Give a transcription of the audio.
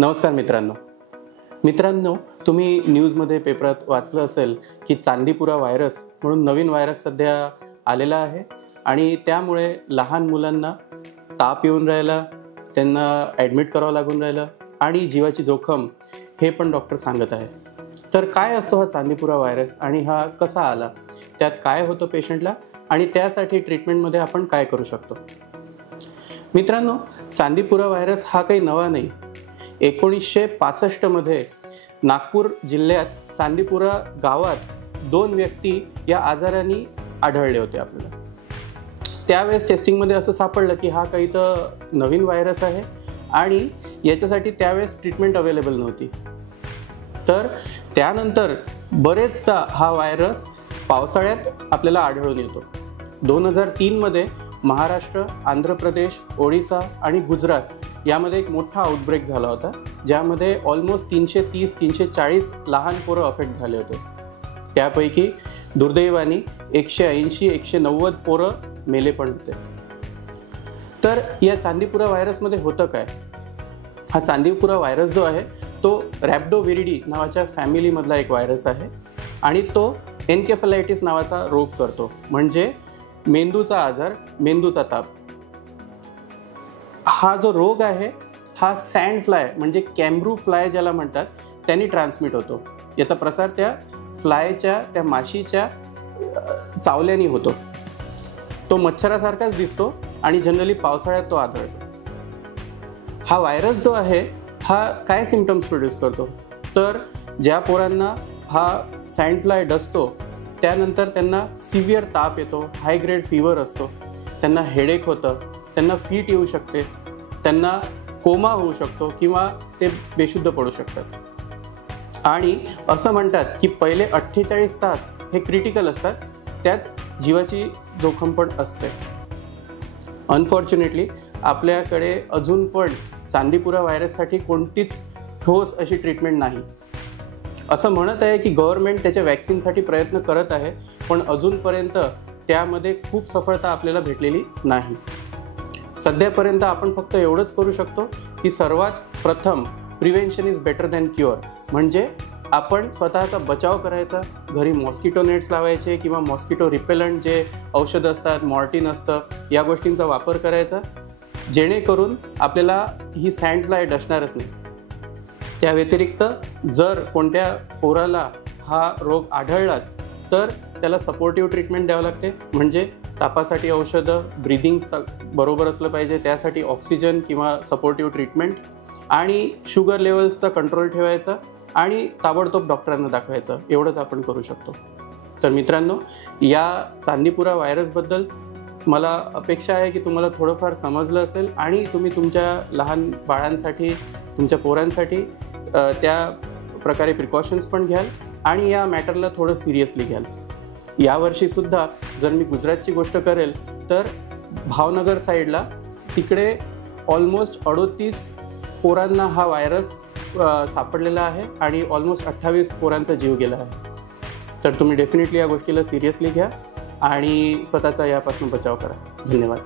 नमस्कार मित्रांनो, तुम्ही न्यूजमध्ये पेपरात वाचलं असेल की चांदीपुरा व्हायरस म्हणून नवीन व्हायरस सध्या आलेला आहे आणि त्यामुळे लहान मुलांना ताप येऊन राहिला, त्यांना ॲडमिट करावं लागून राहिलं आणि जीवाची जोखम हे पण डॉक्टर सांगत आहे. तर काय असतो हा चांदीपुरा व्हायरस आणि हा कसा आला, त्यात काय होतं पेशंटला आणि त्यासाठी ट्रीटमेंटमध्ये आपण काय करू शकतो. मित्रांनो, चांदीपुरा व्हायरस हा काही नवा नाही. 1965 मध्ये नागपूर जिल्ह्यात चांदीपुरा गावात 2 व्यक्ती या आजाराने आढळले होते आपल्याला. त्यावेळेस टेस्टिंगमध्ये असं सापडलं की हा काही तर नवीन व्हायरस आहे आणि याच्यासाठी त्यावेळेस ट्रीटमेंट अवेलेबल नव्हती. तर त्यानंतर बरेचदा हा व्हायरस पावसाळ्यात आपल्याला आढळून येतो. 2003 मध्ये महाराष्ट्र, आंध्र प्रदेश, ओडिसा आणि गुजरात यामध्ये एक मोठा आउटब्रेक झाला होता, ज्यामध्ये ऑलमोस्ट 330-340 लहान पोरं अफेक्ट झाले होते. त्यापैकी दुर्दैवाने 180-190 पोरं मेले पण होते. तर या चांदीपुरा व्हायरसमध्ये होतं काय? हा चांदीपुरा व्हायरस जो आहे तो रॅप्डोविरिडी नावाच्या फॅमिलीमधला एक व्हायरस आहे आणि तो एन्केफलायटिस नावाचा रोग करतो, म्हणजे मेंदूचा आजार, मेंदूचा ताप. हा जो रोग आहे हा सँड फ्लाय म्हणजे कॅम्ब्रू फ्लाय ज्याला म्हणतात त्यांनी ट्रान्समिट होतो. याचा प्रसार त्या फ्लायच्या, त्या माशीच्या चावल्याने होतो. तो मच्छरासारखाच दिसतो आणि जनरली पावसाळ्यात तो आढळतो. हा व्हायरस जो आहे हा काय सिम्पटम्स प्रोड्यूस करतो, तर ज्या पोरांना हा सँड फ्लाय डसतो त्यानंतर त्यांना सिव्हिअर ताप येतो, हाय ग्रेड फीवर असतो, त्यांना हेडेक होतं, त्यांना फीट येऊ शकते, त्यांना कोमा होऊ शकतो किंवा ते बेशुद्ध पडू शकतात. आणि असं म्हणतात की पहिले 48 तास हे क्रिटिकल असतात, त्यात जीवाची जोखम पण असते. अनफॉर्च्युनेटली आपल्याकडे अजून पण चांदीपुरा व्हायरससाठी कोणतीच ठोस अशी ट्रीटमेंट नाही. असं म्हणत आहे की गव्हर्नमेंट त्याच्या वॅक्सिनसाठी प्रयत्न करत आहे, पण अजूनपर्यंत त्यामध्ये खूप सफलता आपल्याला भेटलेली नाही. सध्यापर्यंत आपण फक्त एवढंच करू शकतो की सर्वात प्रथम prevention is better than cure, म्हणजे आपण स्वतःचा बचाव करायचा. घरी मॉस्किटो नेट्स लावायचे किंवा मॉस्किटो रिपेलंट जे औषधं असतात, मॉर्टिन असतं, या गोष्टींचा वापर करायचा, जेणेकरून आपल्याला ही सँड फ्लाय डसणारच नाही. त्या व्यतिरिक्त जर कोणत्या पोराला हा रोग आढळलाच तर त्याला सपोर्टिव्ह ट्रीटमेंट द्यावं लागते, म्हणजे तापासाठी औषधं, ब्रिदिंग बरोबर असलं पाहिजे, त्यासाठी ऑक्सिजन किंवा सपोर्टिव्ह ट्रीटमेंट, आणि शुगर लेवल्सचा कंट्रोल ठेवायचा आणि ताबडतोब डॉक्टरांना दाखवायचं. एवढंच आपण करू शकतो. तर मित्रांनो, या चांदीपुरा व्हायरसबद्दल मला अपेक्षा आहे की तुम्हाला थोडंफार समजलं असेल आणि तुम्ही तुमच्या लहान बाळांसाठी, तुमच्या पोरांसाठी त्या प्रकारे प्रिकॉशन्स पण घ्याल आणि या मॅटरला थोडं सिरियसली घ्याल. यावर्षीसुद्धा जर मी गुजरातची गोष्ट करेल तर भावनगर साईडला तिकडे ऑलमोस्ट 38 पोरांना हा व्हायरस सापडलेला आहे आणि ऑलमोस्ट 28 पोरांचा जीव गेला आहे. तर तुम्ही डेफिनेटली या गोष्टीला सिरियसली घ्या आणि स्वतःचा यापासून बचाव करा. धन्यवाद.